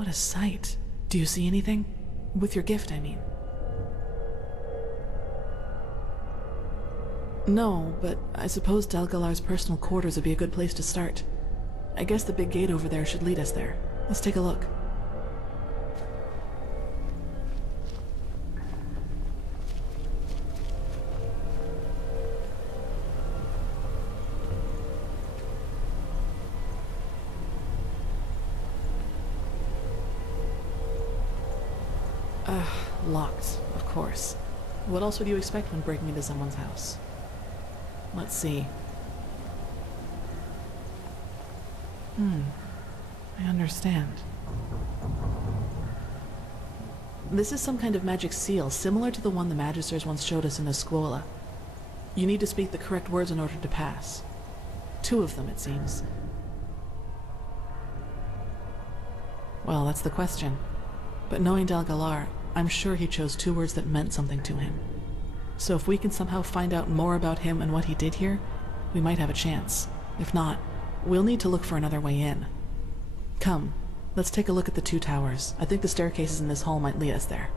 What a sight. Do you see anything? With your gift, I mean. No, but I suppose Delgalar's personal quarters would be a good place to start. I guess the big gate over there should lead us there. Let's take a look. Locked, of course. What else would you expect when breaking into someone's house? Let's see. I understand. This is some kind of magic seal, similar to the one the Magisters once showed us in the Scuola. You need to speak the correct words in order to pass. 2 of them, it seems. Well, that's the question. But knowing Delgalar, I'm sure he chose 2 words that meant something to him. So if we can somehow find out more about him and what he did here, we might have a chance. If not, we'll need to look for another way in. Come, let's take a look at the 2 towers. I think the staircases in this hall might lead us there.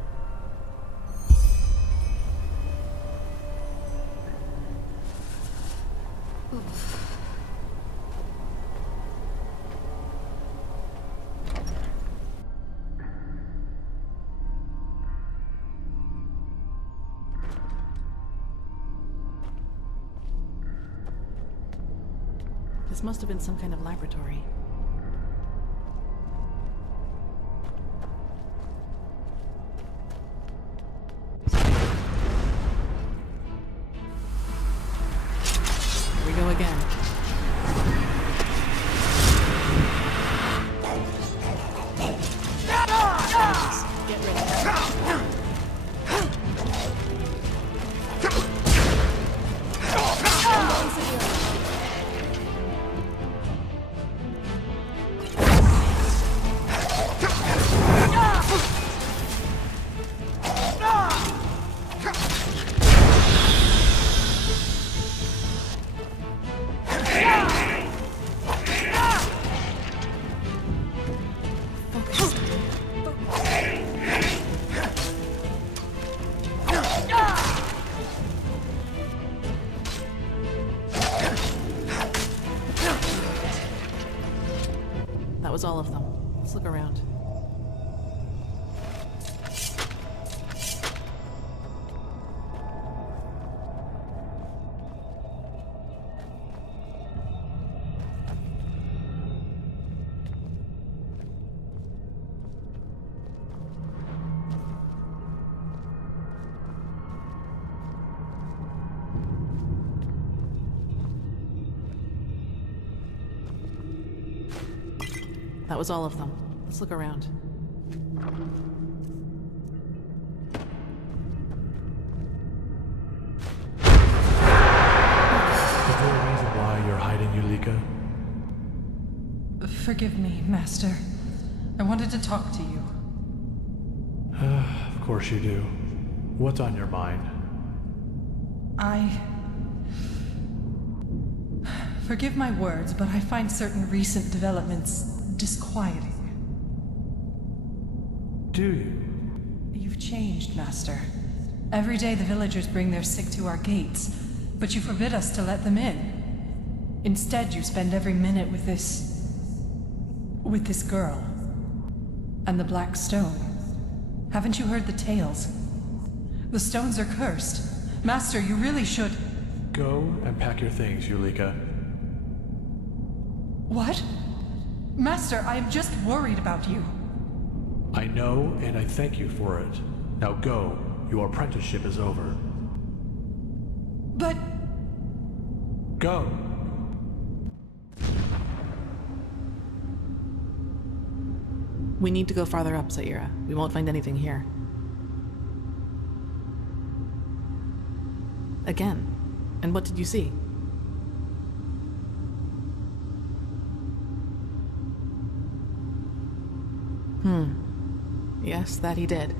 This must have been some kind of laboratory. Here we go again. Get ready. That was all of them. Let's look around. That was all of them. Let's look around. Is there a reason why you're hiding, Yulika? Forgive me, Master. I wanted to talk to you. Of course you do. What's on your mind? Forgive my words, but I find certain recent developments disquieting. Do you? You've changed, Master. Every day the villagers bring their sick to our gates, but you forbid us to let them in. Instead, you spend every minute with this girl. And the Black Stone. Haven't you heard the tales? The stones are cursed. Master, you really should... Go and pack your things, Yulika. What? Master, I am just worried about you. I know, and I thank you for it. Now go. Your apprenticeship is over. But... Go! We need to go farther up, Saira. We won't find anything here. Again. And what did you see? Yes, that he did.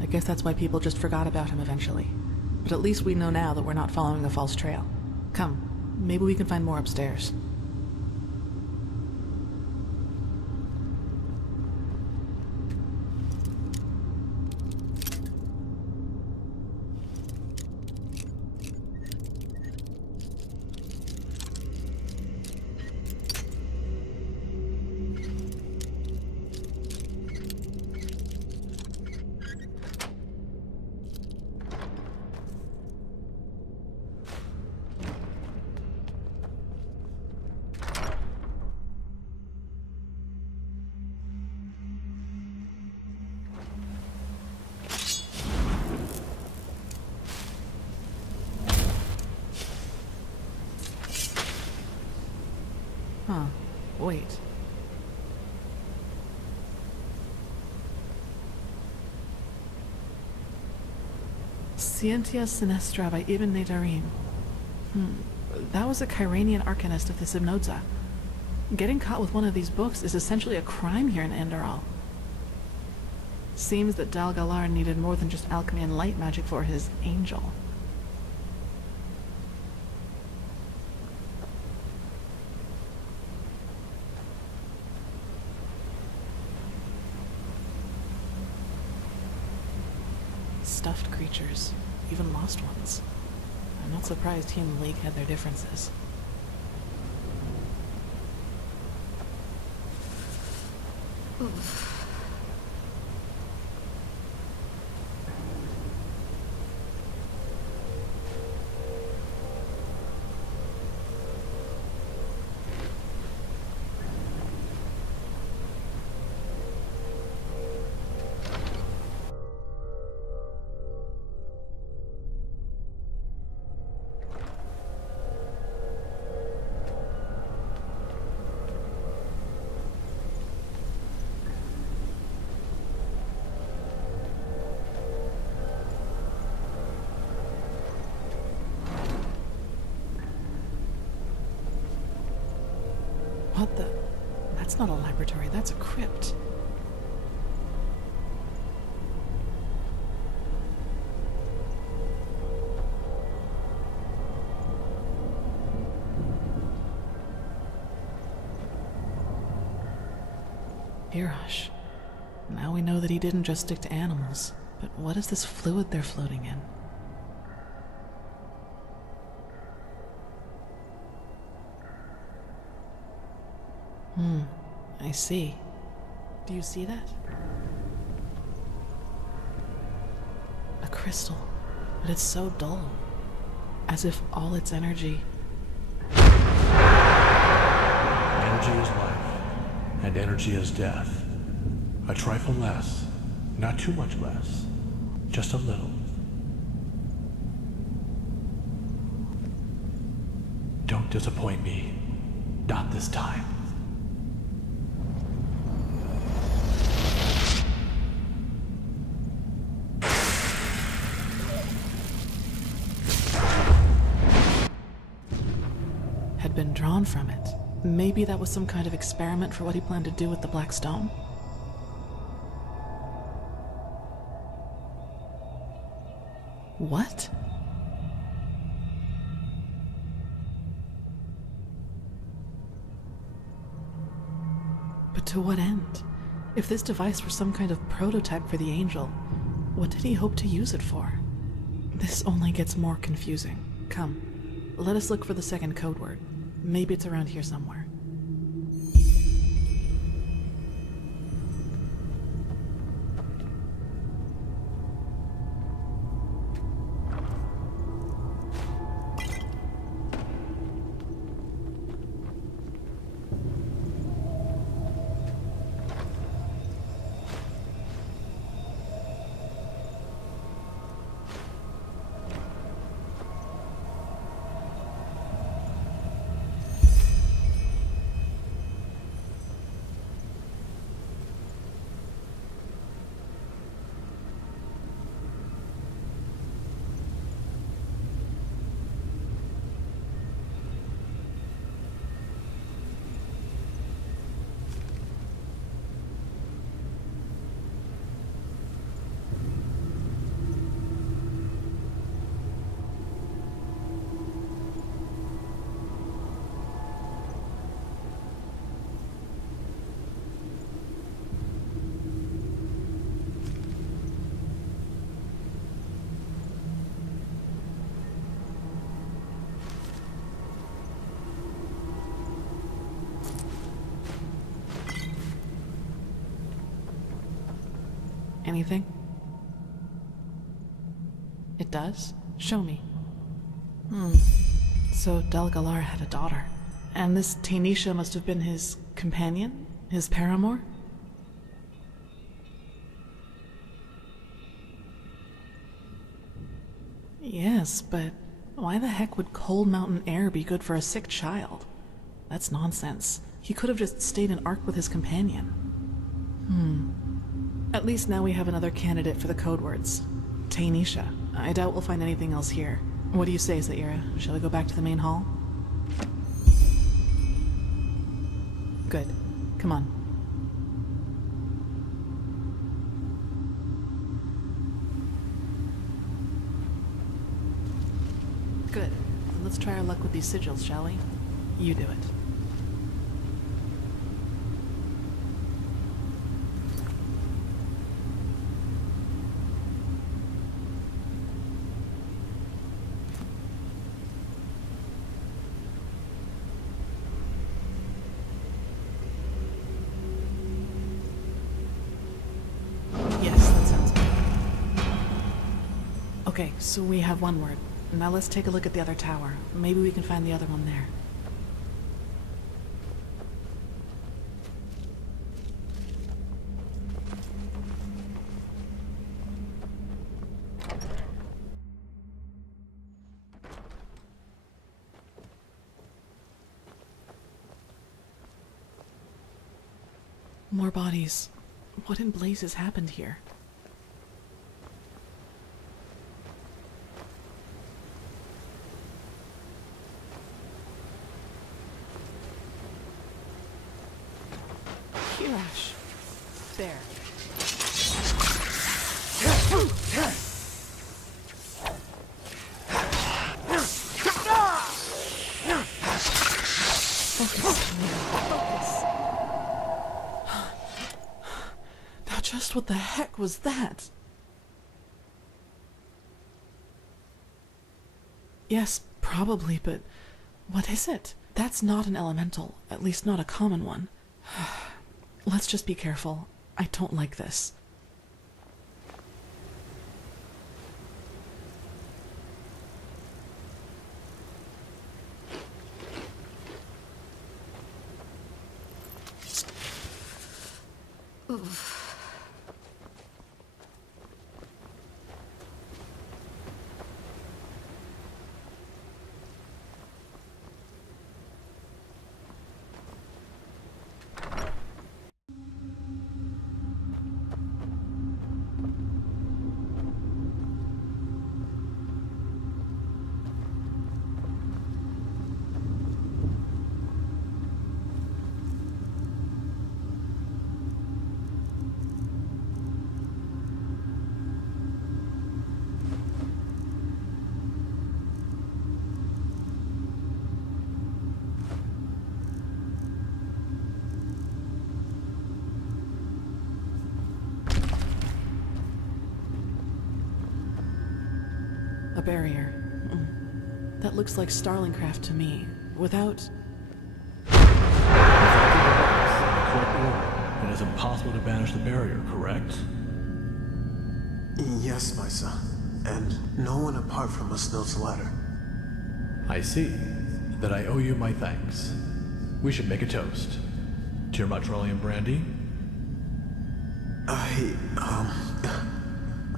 I guess that's why people just forgot about him eventually. But at least we know now that we're not following a false trail. Come, maybe we can find more upstairs. wait. Scientia Sinistra by Ibn Nadarim. That was a Kyranian arcanist of the Zibnodza. Getting caught with one of these books is essentially a crime here in Enderal. Seems that Dal Galar needed more than just alchemy and light magic for his angel. Stuffed creatures, even lost ones. I'm not surprised he and the League had their differences. Oof. What the? That's not a laboratory, that's a crypt. Hirash. Now we know that he didn't just stick to animals, but what is this fluid they're floating in? I see. Do you see that? A crystal, but it's so dull, as if all its energy... Energy is life, and energy is death. A trifle less, not too much less, just a little. Don't disappoint me, not this time. Had been drawn from it. Maybe that was some kind of experiment for what he planned to do with the Black Stone? What? But to what end? If this device were some kind of prototype for the Angel, what did he hope to use it for? This only gets more confusing. Come, let us look for the second code word. Maybe it's around here somewhere. Anything? It does? Show me. So Dal Galar had a daughter. And this Tainisha must have been his companion? His paramour? Yes, but why the heck would cold mountain air be good for a sick child? That's nonsense. He could have just stayed in Ark with his companion. At least now we have another candidate for the code words. Tainisha. I doubt we'll find anything else here. What do you say, Zaira? Shall we go back to the main hall? Good. Come on. Good. Then let's try our luck with these sigils, shall we? You do it. Yes, that sounds good. Okay, so we have one word. Now let's take a look at the other tower. Maybe we can find the other one there. More bodies. What in blazes happened here? Hirash. There. Focus. Now just what the heck was that? Yes, probably, but what is it? That's not an elemental, at least not a common one. Let's just be careful. I don't like this. Oof. A barrier. That looks like Starlingcraft to me. Without... It is impossible to banish the barrier, correct? Yes, my son. And no one apart from us knows the latter. I see. That I owe you my thanks. We should make a toast. To your Motrolian brandy?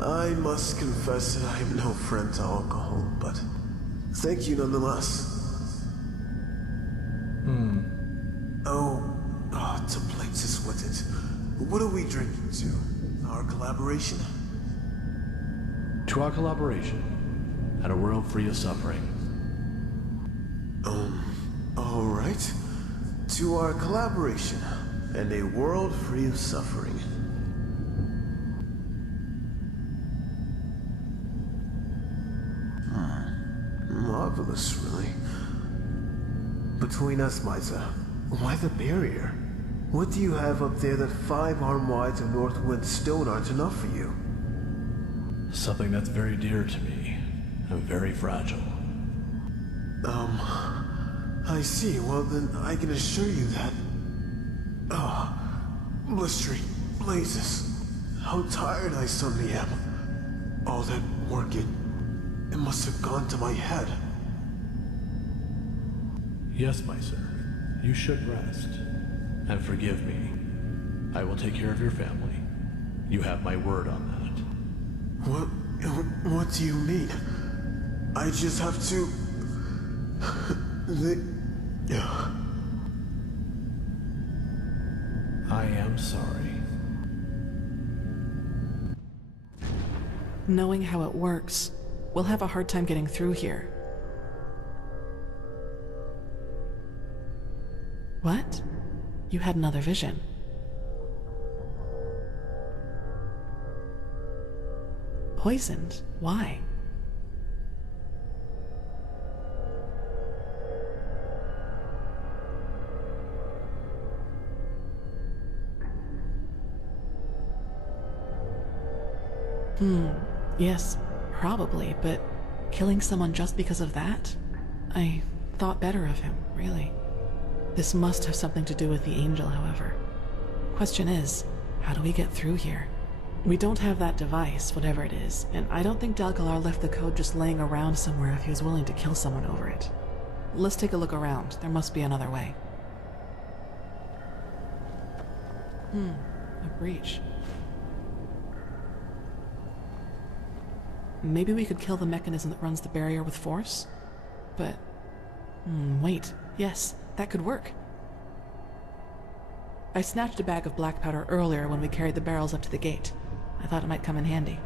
I must confess that I am no friend to alcohol, but thank you nonetheless. To Plexus with it. What are we drinking to? Our collaboration? To our collaboration, and a world free of suffering. Alright. To our collaboration, and a world free of suffering. Marvelous, really. Between us, Misa, why the barrier? What do you have up there that 5 arm wides of Northwind stone aren't enough for you? Something that's very dear to me, and very fragile. I see. Well, then I can assure you that... blistering blazes. How tired I suddenly am. All that work, it must have gone to my head. Yes, my sir. You should rest. And forgive me. I will take care of your family. You have my word on that. What do you mean? I just have to... I am sorry. Knowing how it works, we'll have a hard time getting through here. What? You had another vision. Poisoned? Why? Yes, probably, but killing someone just because of that? I thought better of him, really. This must have something to do with the angel, however. Question is, how do we get through here? We don't have that device, whatever it is, and I don't think Dalgalar left the code just laying around somewhere if he was willing to kill someone over it. Let's take a look around. There must be another way. A breach. Maybe we could kill the mechanism that runs the barrier with force? But... wait. Yes, that could work. I snatched a bag of black powder earlier when we carried the barrels up to the gate. I thought it might come in handy.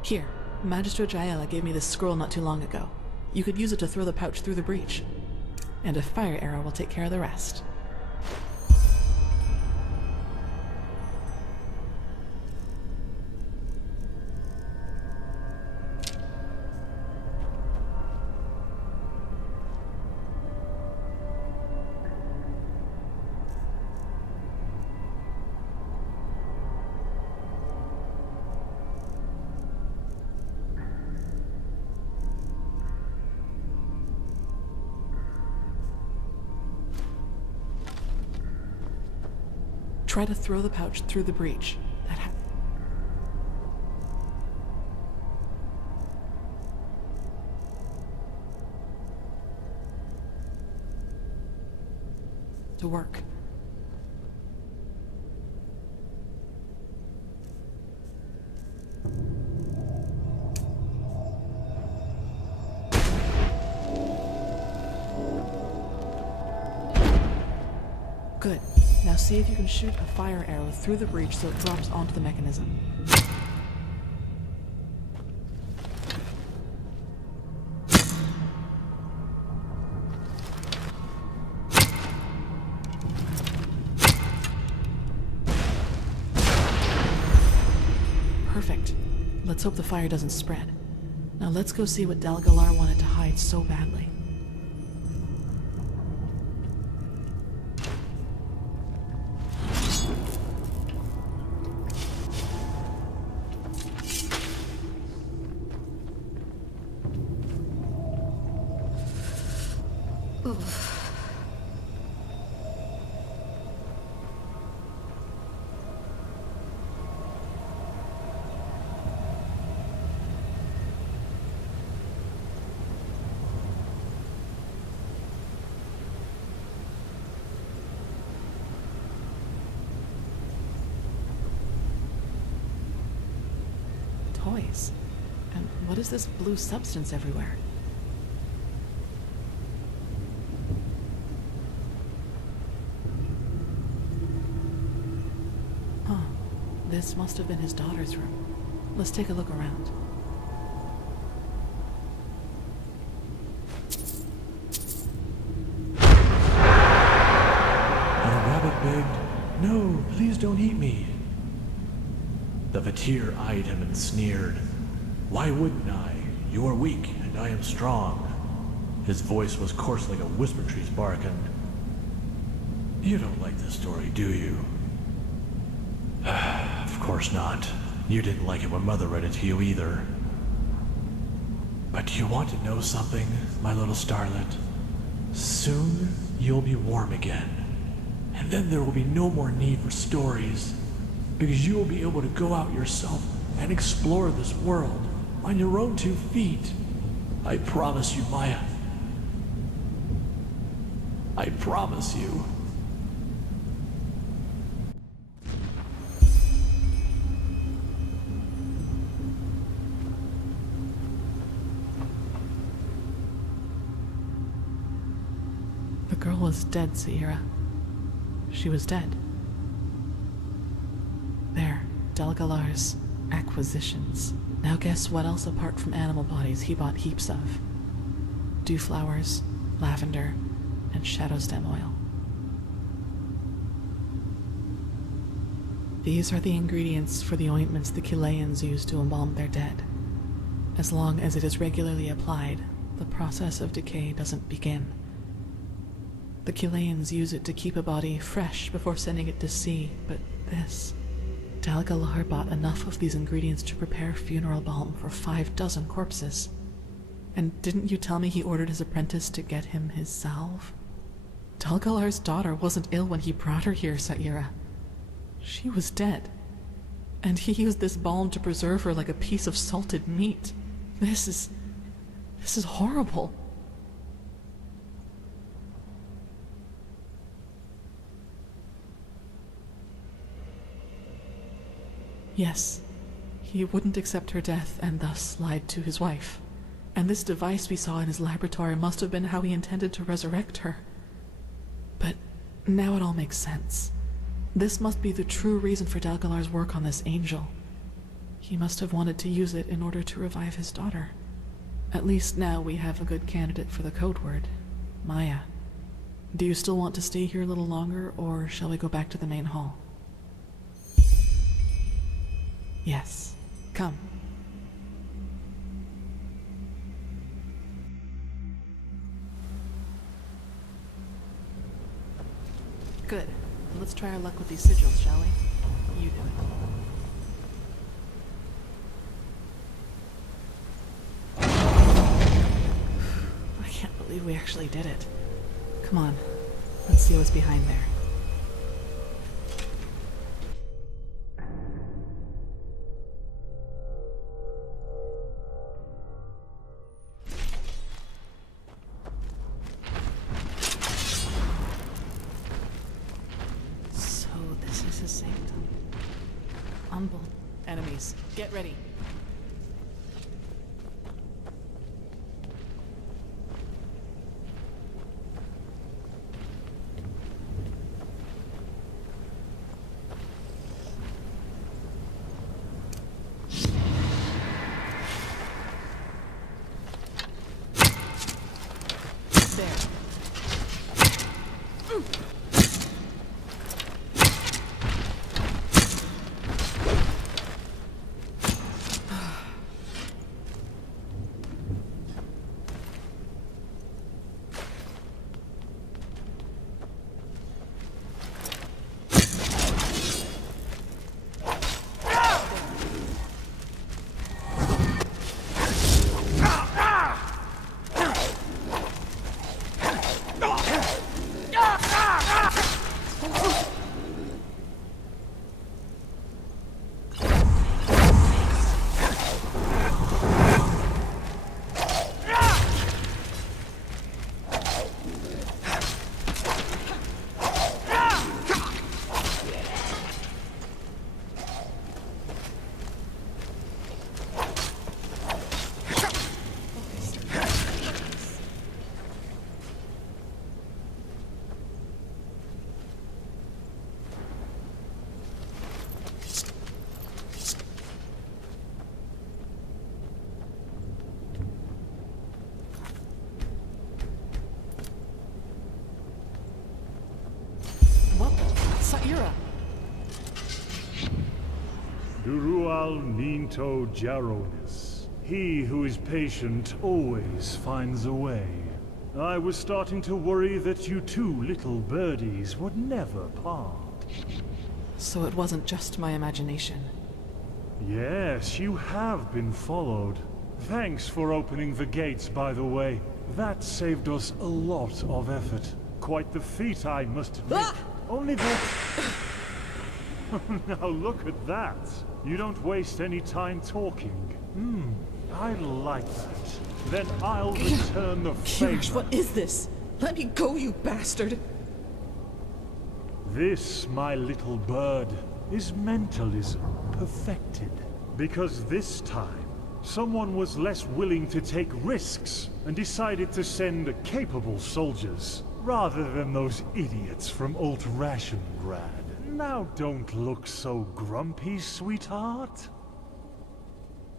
Here, Magistrate Jaela gave me this scroll not too long ago. You could use it to throw the pouch through the breach. And a fire arrow will take care of the rest. Try to throw the pouch through the breach. To work. Good. Now see if you can shoot a fire arrow through the breach so it drops onto the mechanism. Perfect. Let's hope the fire doesn't spread. Now let's go see what Dalgalar wanted to hide so badly. Toys. And what is this blue substance everywhere? Huh. This must have been his daughter's room. Let's take a look around. A rabbit begged, "No, please don't eat me." The Vatir eyed him and sneered. "Why wouldn't I? You are weak, and I am strong." His voice was coarse like a whisper tree's barking. "You don't like this story, do you?" "Of course not. You didn't like it when Mother read it to you either. But do you want to know something, my little starlet? Soon you'll be warm again. And then there will be no more need for stories, because you will be able to go out yourself and explore this world on your own 2 feet. I promise you, Maya. I promise you." The girl was dead, Sierra. She was dead. There, Delgalar's acquisitions. Now guess what else apart from animal bodies he bought heaps of? Dew flowers, lavender, and shadow stem oil. These are the ingredients for the ointments the Chileans use to embalm their dead. As long as it is regularly applied, the process of decay doesn't begin. The Chileans use it to keep a body fresh before sending it to sea, but this... Delgalar bought enough of these ingredients to prepare funeral balm for 6 corpses. And didn't you tell me he ordered his apprentice to get him his salve? Delgalar's daughter wasn't ill when he brought her here, Saira. She was dead. And he used this balm to preserve her like a piece of salted meat. This is horrible. Yes, he wouldn't accept her death and thus lied to his wife. And this device we saw in his laboratory must have been how he intended to resurrect her. But now it all makes sense. This must be the true reason for Delgalar's work on this angel. He must have wanted to use it in order to revive his daughter. At least now we have a good candidate for the code word, Maya. Do you still want to stay here a little longer, or shall we go back to the main hall? Yes, come. Good. Let's try our luck with these sigils, shall we? You do it. I can't believe we actually did it. Come on, let's see what's behind there. Humble enemies, get ready. There. Durual Ninto Jaronis. He who is patient always finds a way. I was starting to worry that you two little birdies would never part. So it wasn't just my imagination. Yes, you have been followed. Thanks for opening the gates, by the way. That saved us a lot of effort. Quite the feat, I must admit. Ah! Only that... Now look at that. You don't waste any time talking. I like that. Then I'll return the favor. Kirish, what is this? Let me go, you bastard! This, my little bird, is mentalism perfected. Because this time, someone was less willing to take risks and decided to send capable soldiers, rather than those idiots from Alt-Rationgrad. Now don't look so grumpy, sweetheart.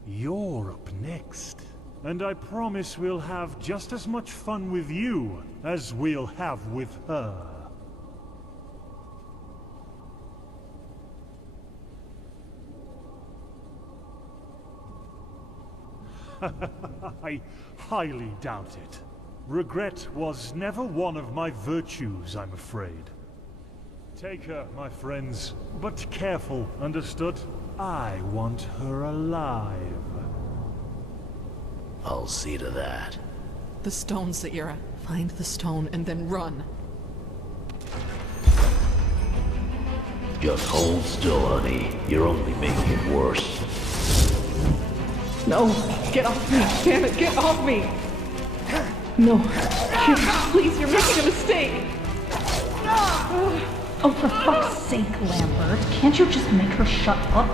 You're up next. And I promise we'll have just as much fun with you as we'll have with her. I highly doubt it. Regret was never one of my virtues, I'm afraid. Take her, my friends, but careful, understood? I want her alive. I'll see to that. The stone, Saira. Find the stone and then run. Just hold still, honey. You're only making it worse. No! Get off me! Damn it, get off me! No. Please, you're making a mistake! Oh, for fuck's sake, Lambert. Can't you just make her shut up?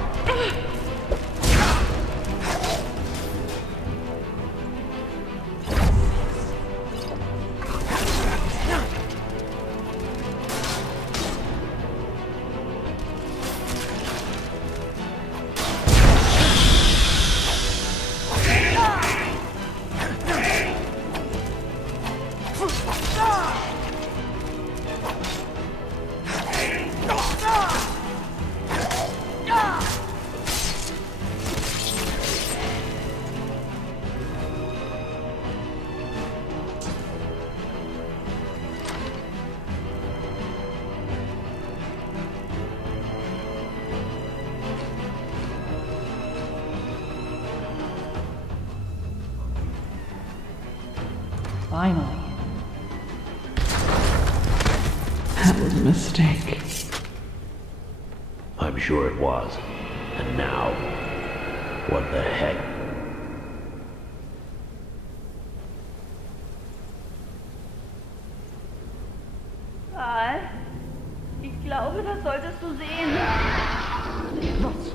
Finally. That was a mistake. I'm sure it was. And now, what the heck? Ich glaube, das solltest du sehen. Was?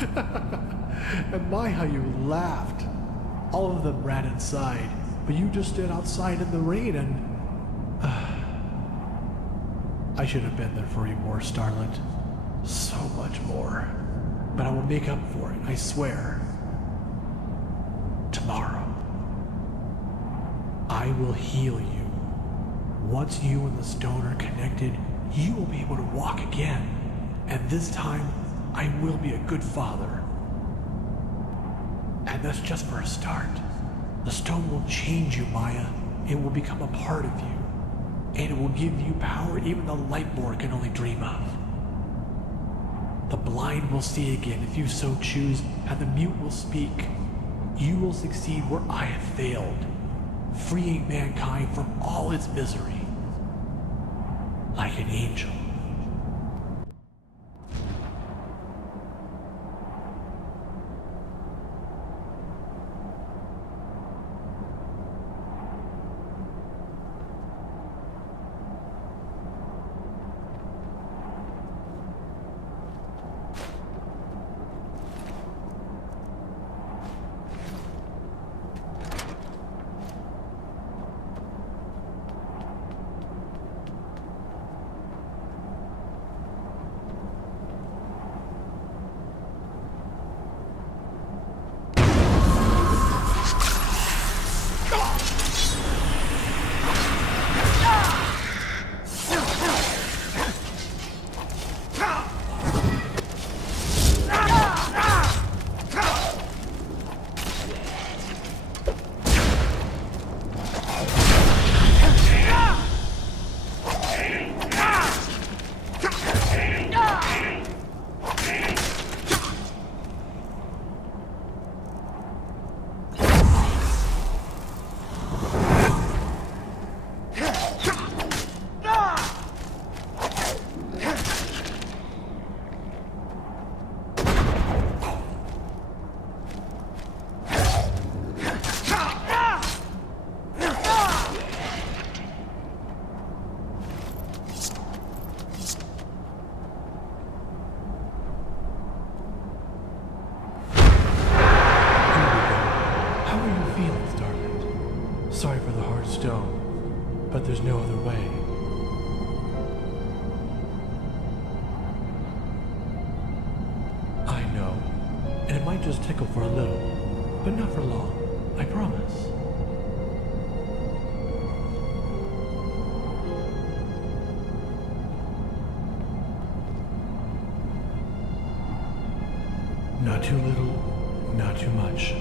And my, how you laughed. All of them ran inside, but you just stood outside in the rain and... I should have been there for you more, Starlet. So much more. But I will make up for it, I swear. Tomorrow. I will heal you. Once you and the stone are connected, you will be able to walk again. And this time, I will be a good father. And that's just for a start. The stone will change you, Maya. It will become a part of you. And it will give you power even the Lightborn can only dream of. The blind will see again if you so choose, and the mute will speak. You will succeed where I have failed, freeing mankind from all its misery, like an angel. Sorry for the hard stone, but there's no other way. I know, and it might just tickle for a little, but not for long, I promise. Not too little, not too much.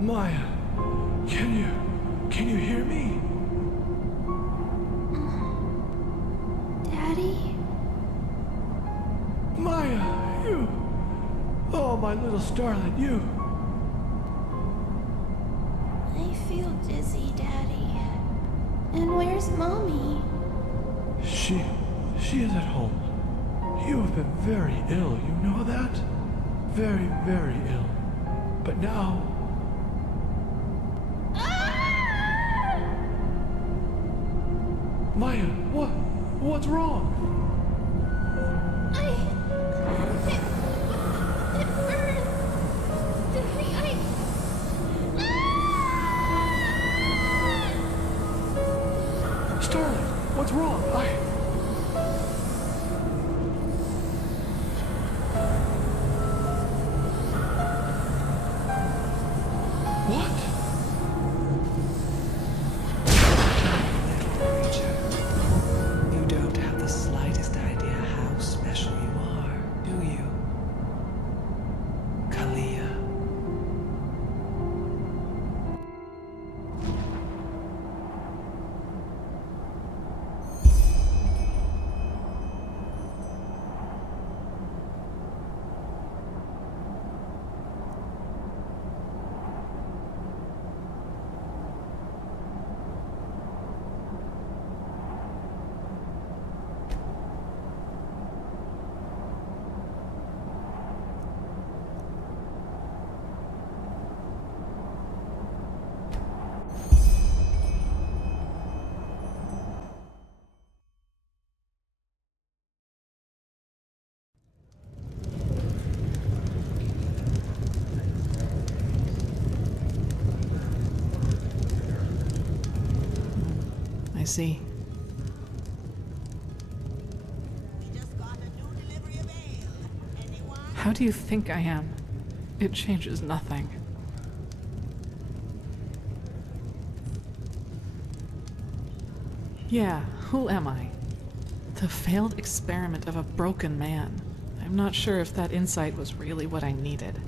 Maya, can you hear me? Daddy? Maya, you! Oh, my little starlet, you! I feel dizzy, Daddy. And where's Mommy? She is at home. You have been very ill, you know that? Very, very ill. But now... Maya, what's wrong? It burns. Daddy, Starlet, what's wrong? What? You don't have the slightest idea how special you are, do you? Kalia. I see. How do you think I am? It changes nothing. Yeah, who am I? The failed experiment of a broken man. I'm not sure if that insight was really what I needed.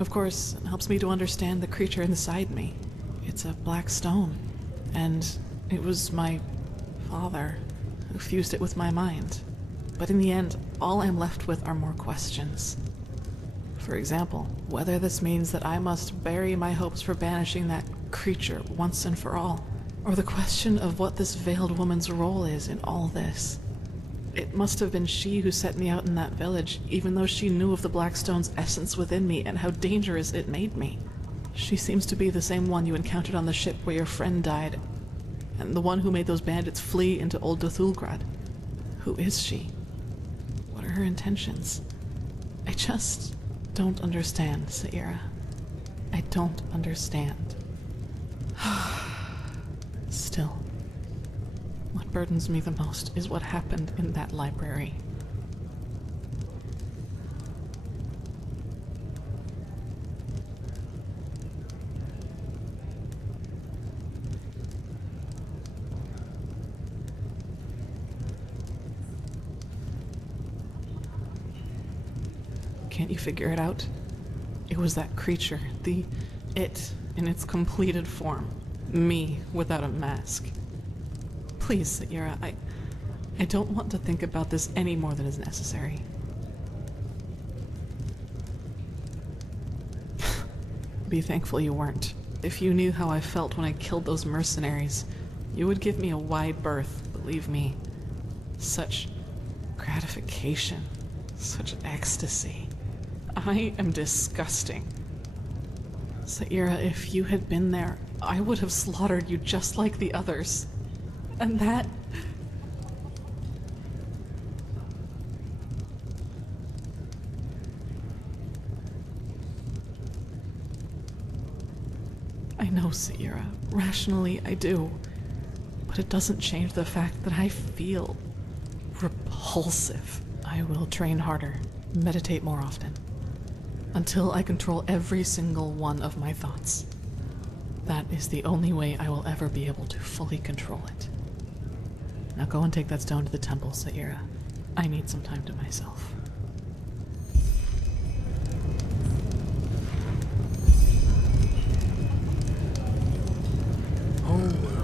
Of course, it helps me to understand the creature inside me. It's a black stone, and it was my father who fused it with my mind. But in the end, all I'm left with are more questions. For example, whether this means that I must bury my hopes for banishing that creature once and for all, or the question of what this veiled woman's role is in all this. It must have been she who set me out in that village, even though she knew of the Black Stone's essence within me and how dangerous it made me. She seems to be the same one you encountered on the ship where your friend died, and the one who made those bandits flee into Old Dothulgrad. Who is she? What are her intentions? I just don't understand, Saira. I don't understand. Still, what burdens me the most is what happened in that library. Can't you figure it out? It was that creature, the it in its completed form. Me without a mask. Please, Saira, I don't want to think about this any more than is necessary. Be thankful you weren't. If you knew how I felt when I killed those mercenaries, you would give me a wide berth, believe me. Such gratification, such ecstasy. I am disgusting. Saira, if you had been there, I would have slaughtered you just like the others. And that... I know, Saira. Rationally, I do. But it doesn't change the fact that I feel repulsive. I will train harder, meditate more often, until I control every single one of my thoughts. That is the only way I will ever be able to fully control it. Now go and take that stone to the temple, Saira. I need some time to myself. Oh,